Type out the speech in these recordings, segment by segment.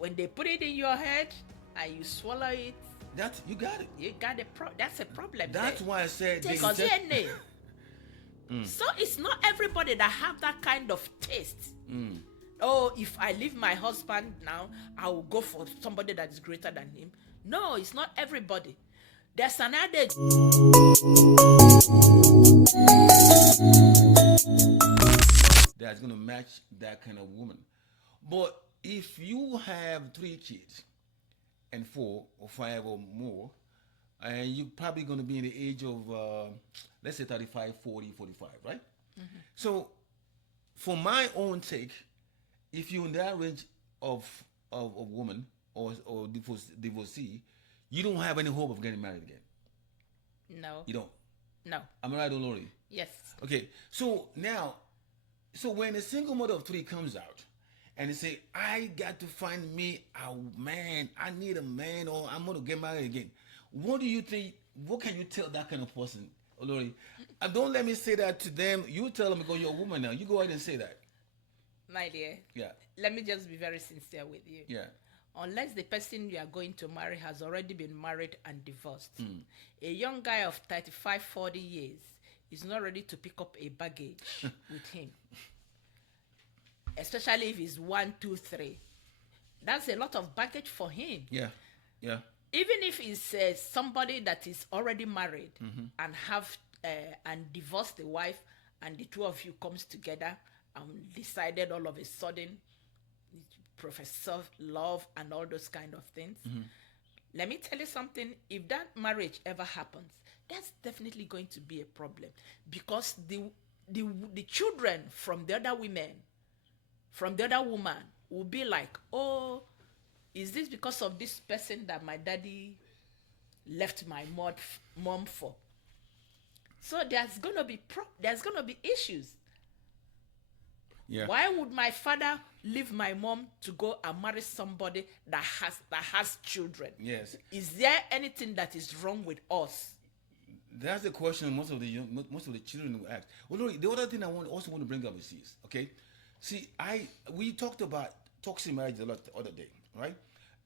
When they put it in your head and you swallow it, That's you got it. you got that's a problem there. That's why I said they Take can us test. DNA. So it's not everybody that have that kind of taste. Oh, if I leave my husband now, I will go for somebody that is greater than him. No, it's not everybody. There's an adage. That's gonna match that kind of woman. But if you have 3 kids and 4 or 5 or more, and you're probably gonna be in the age of let's say 35, 40, 45, right? So for my own take, if you're in that range of of woman or divorcee, you don't have any hope of getting married again. No, You don't. no, Am I right, Olori? yes, Okay. So now, so when a single mother of 3 comes out and they say, I got to find me a man, I need a man, or I'm gonna get married again. What do you think? What can you tell that kind of person, Olori? Don't let me say that to them. You tell them because you're a woman now. You go ahead and say that. my dear. Yeah. Let me just be very sincere with you. Yeah. Unless the person you are going to marry has already been married and divorced, a young guy of 35, 40 years is not ready to pick up a baggage with him, especially if he's 1, 2, 3. That's a lot of baggage for him. Yeah. Yeah. Even if he's somebody that is already married and have and divorced the wife, and the two of you comes together and decided all of a sudden professor love and all those kind of things. Let me tell you something. If that marriage ever happens, that's definitely going to be a problem, because the children from the other women, from the other woman, will be like, oh, is this because of this person that my daddy left my mom for? So there's gonna be issues. Yeah. Why would my father leave my mom to go and marry somebody that has children? Yes. Is there anything that is wrong with us? That's the question most of the children will ask. Well, look, the other thing I also want to bring up is this. Okay, see, we talked about toxic marriage a lot the other day, right?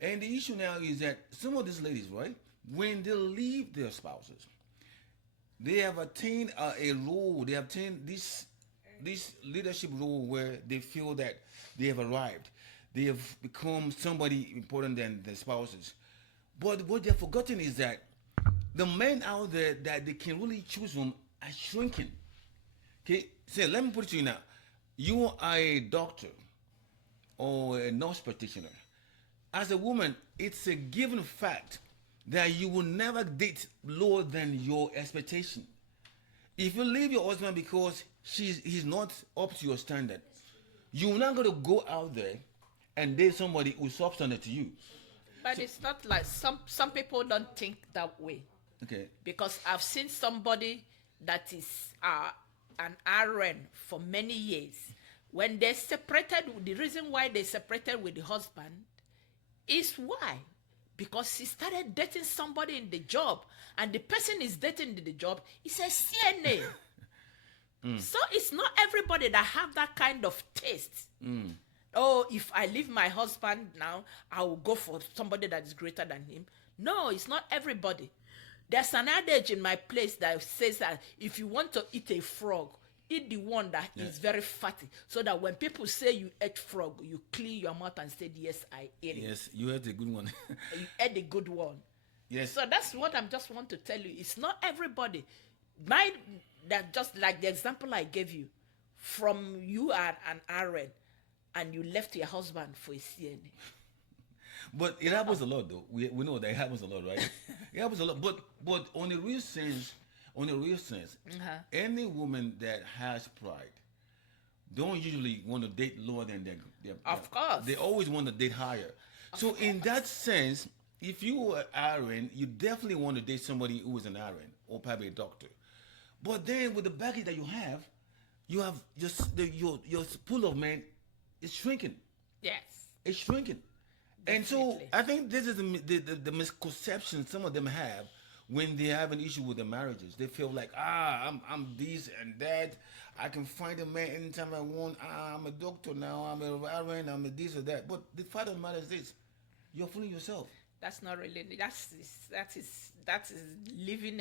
And the issue now is that some of these ladies, right, when they leave their spouses, they have attained a role. They have attained this leadership role where they feel that they have arrived. They have become somebody important than their spouses. But what they're forgotten is that the men out there that they can really choose from are shrinking. Okay, say, let me put it to you now. You are a doctor or a nurse practitioner. As a woman, it's a given fact that you will never date lower than your expectation. If you leave your husband because he's not up to your standard, you're not going to go out there and date somebody who's substandard to you. But it's not like some people don't think that way, Okay. because I've seen somebody that is an RN for many years. When they separated, the reason why they separated with the husband is why? Because he started dating somebody in the job, and the person is dating in the job is a CNA. So it's not everybody that have that kind of taste. Oh, if I leave my husband now, I will go for somebody that is greater than him. No, it's not everybody. There's an adage in my place that says that if you want to eat a frog, eat the one that is very fatty, so that when people say you ate frog, you clean your mouth and say, yes, I ate it. Yes, you had a good one. You ate a good one. Yes. So that's what I'm just want to tell you. It's not everybody. That just like the example I gave you, from you are an RN and you left your husband for a CNA. But it happens a lot, though. We know that it happens a lot, right? It happens a lot. But on the real sense, any woman that has pride don't usually want to date lower than their Of course. They always want to date higher. So in that sense, if you are RN, you definitely want to date somebody who is an RN or probably a doctor. But then with the baggage that you have just your pool of men is shrinking. Yes. It's shrinking. And so Definitely. I think this is the misconception some of them have when they have an issue with their marriages. They feel like, I'm this and that. I can find a man anytime I want. I'm a doctor now. I'm a RN. I'm a this or that. But the fact of the matter is this: you're fooling yourself. That's not really. That is living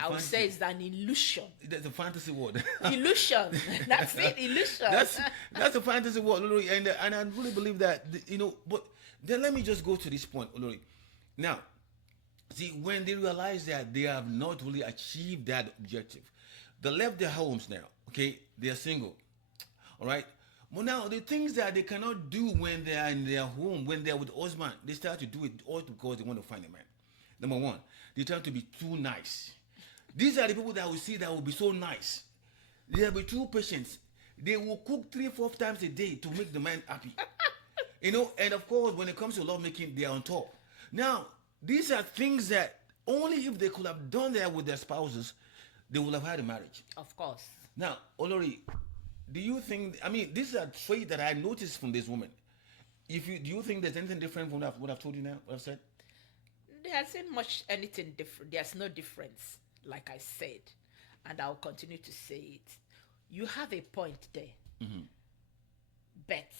I would Fantasy. say it's an illusion. That's a fantasy world. Illusion. That's it. Illusion. That's a fantasy world, Olori, and I really believe that But then let me just go to this point, Olori. Now, see, when they realize that they have not really achieved that objective, they left their homes now. Okay, they are single. All right. But now the things that they cannot do when they are in their home, when they are with husband, they start to do it all because they want to find a man. Number one, they try to be too nice. These are the people that we see that will be so nice. They will be too patient. They will cook 3-4 times a day to make the man happy. And of course, when it comes to love making, they are on top. Now, these are things that only if they could have done that with their spouses, they would have had a marriage. Of course. Now, Olori, do you think? I mean, this is a trait that I noticed from this woman. Do you think there's anything different from what I've told you now? What I've said? There isn't much anything different. There's no difference, like I said, and I'll continue to say it. You have a point there. But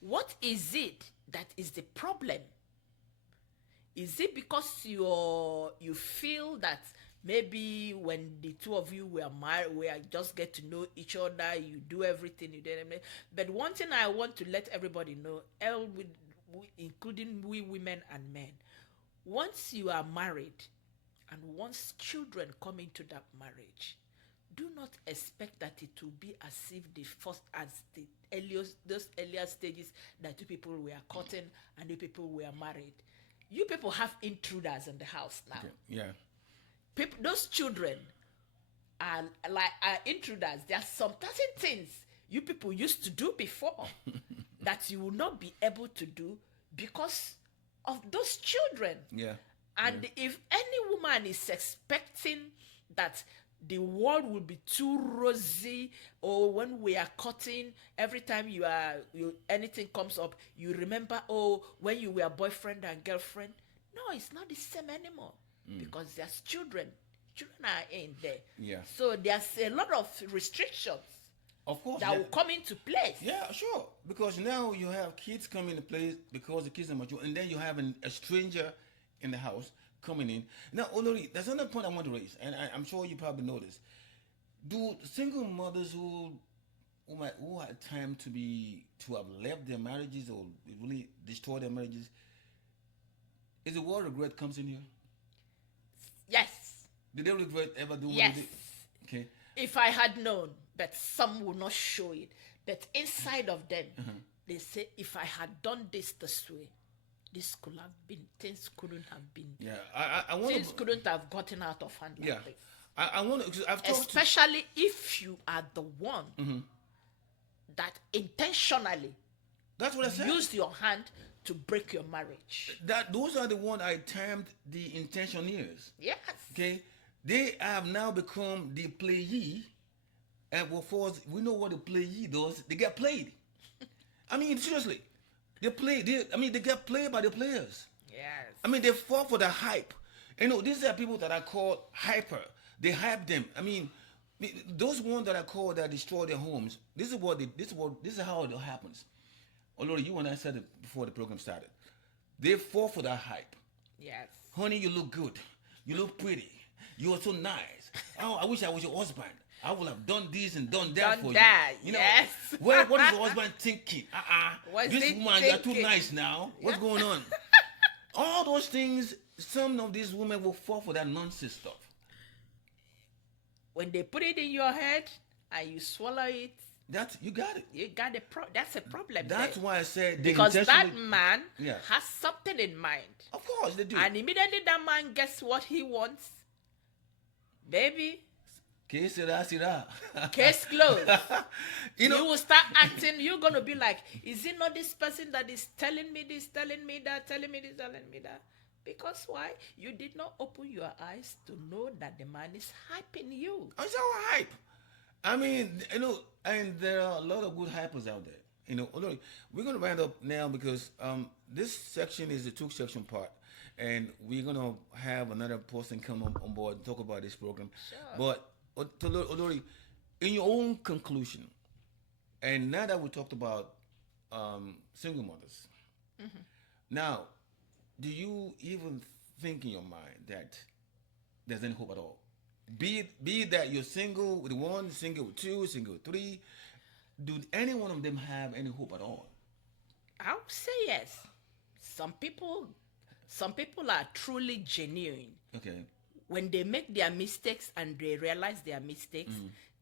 what is it that is the problem? Is it because you feel that maybe when the two of you were married, we just get to know each other, you do everything, you do everything. But one thing I want to let everybody know, including we women and men, once you are married and once children come into that marriage, do not expect that it will be as if those earlier stages that two people were courting and two people were married. You people have intruders in the house now. Okay. Yeah. Those children are intruders. There are some certain things you people used to do before that you will not be able to do because of those children. Yeah. And if any woman is expecting that the world will be too rosy, or when we are cutting, every time anything comes up, you remember, when you were boyfriend and girlfriend. No, it's not the same anymore because there's children. Children are in there. Yeah. So there's a lot of restrictions Of course. that will come into place. Yeah, sure. Because now you have kids coming into place because the kids are mature, and then you have a stranger in the house coming in. Now, Olori, there's another point I want to raise, and I'm sure you probably know this. Do single mothers who had time to have left their marriages or really destroy their marriages, is the word regret comes in here? Yes. Did they regret ever doing Yes. what they did? Okay. If I had known, but some will not show it. But inside of them, they say, if I had done this way, this could have been, things couldn't have been. Yeah, I want Things couldn't have gotten out of hand like this. I want to, because I've talked Especially if you are the one that intentionally that's what I said. used your hand to break your marriage. Those are the ones I termed the intentioneers. Yes. Okay, they have now become the playee, and for us, we know what the playee does. They get played. I mean, seriously, they get played by the players. Yes. I mean, they fall for the hype. These are people that are called hyper. They hype them. I mean, those ones that are called that destroy their homes. This is how it happens. Although you and I said it before the program started, they fall for that hype. Yes. Honey, you look good. You look pretty. You are so nice. Oh, I wish I was your husband. I would have done this and done that for you. Yes. What is your husband thinking? What's This he woman, you're too thinking? nice now. What's going on? All those things, some of these women will fall for that nonsense stuff. When they put it in your head and you swallow it, You got it. you got that's a problem. That's there. why I said they Because that intentionally- man Yeah. has something in mind. Of course they do. And immediately that man gets what he wants, baby, Que sera. case closed. You know, You will start acting, you're going to be like, is it not this person that is telling me this, telling me that, telling me this, telling me that? Because why? You did not open your eyes to know that the man is hyping you. it's our hype. I mean, and there are a lot of good hypers out there. Although we're going to round up now because this section is the two-section part, and we're going to have another person come on board and talk about this program. Sure. But, Olori, in your own conclusion, and now that we talked about single mothers, Now, do you even think in your mind that there's any hope at all? Be it that you're single with one, single with two, single with three. Do any one of them have any hope at all? I would say yes. Some people, some people are truly genuine. Okay. When they make their mistakes and they realize their mistakes,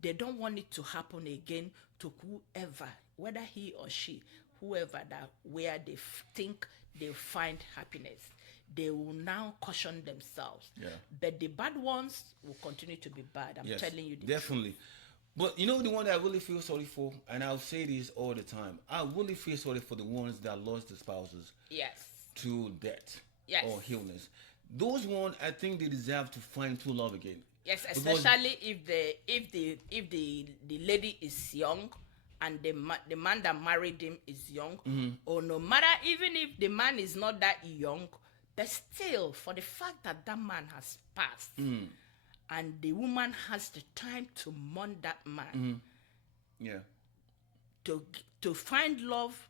they don't want it to happen again to whoever, whether he or she, whoever that where they think they find happiness. They will now caution themselves. Yeah. But the bad ones will continue to be bad. I'm Yes, telling you the definitely. But you know the one that I really feel sorry for, and I'll say this all the time. I really feel sorry for the ones that lost their spouses Yes. to death Yes. or illness. Those ones, I think they deserve to find true love again. Yes, Because- especially if the lady is young and the man that married him is young, or no matter, even if the man is not that young, but still for the fact that that man has passed and the woman has the time to mourn that man, Yeah. to find love,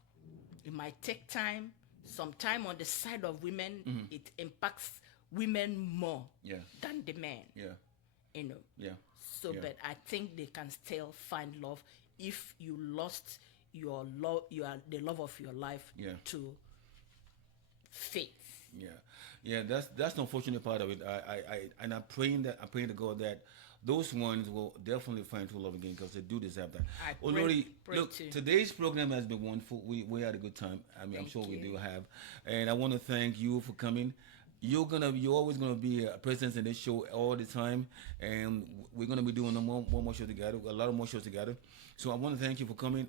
it might take time. Sometime on the side of women, it impacts women more Yeah. than the men. Yeah. You know. Yeah. So, Yeah. but I think they can still find love if you lost your love, the love of your life Yeah. to faith. Yeah, that's the unfortunate part of it. I'm praying to God that those ones will definitely find true love again because they do deserve that. I Olori, pray look, too. today's program has been wonderful. We had a good time. I mean, I'm Thank sure we you. do have, and I want to thank you for coming. You're always gonna be a presence in this show all the time, and we're gonna be doing one more show together, a lot of more shows together. So I want to thank you for coming.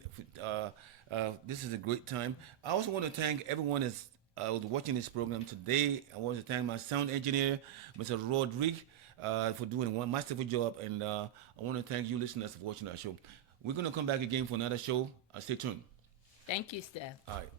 This is a great time. I also want to thank everyone that's was watching this program today. I want to thank my sound engineer, Mr. Rodrigue, for doing one masterful job, and I want to thank you listeners for watching our show. We're gonna come back again for another show. Stay tuned. Thank you, Steph. All right.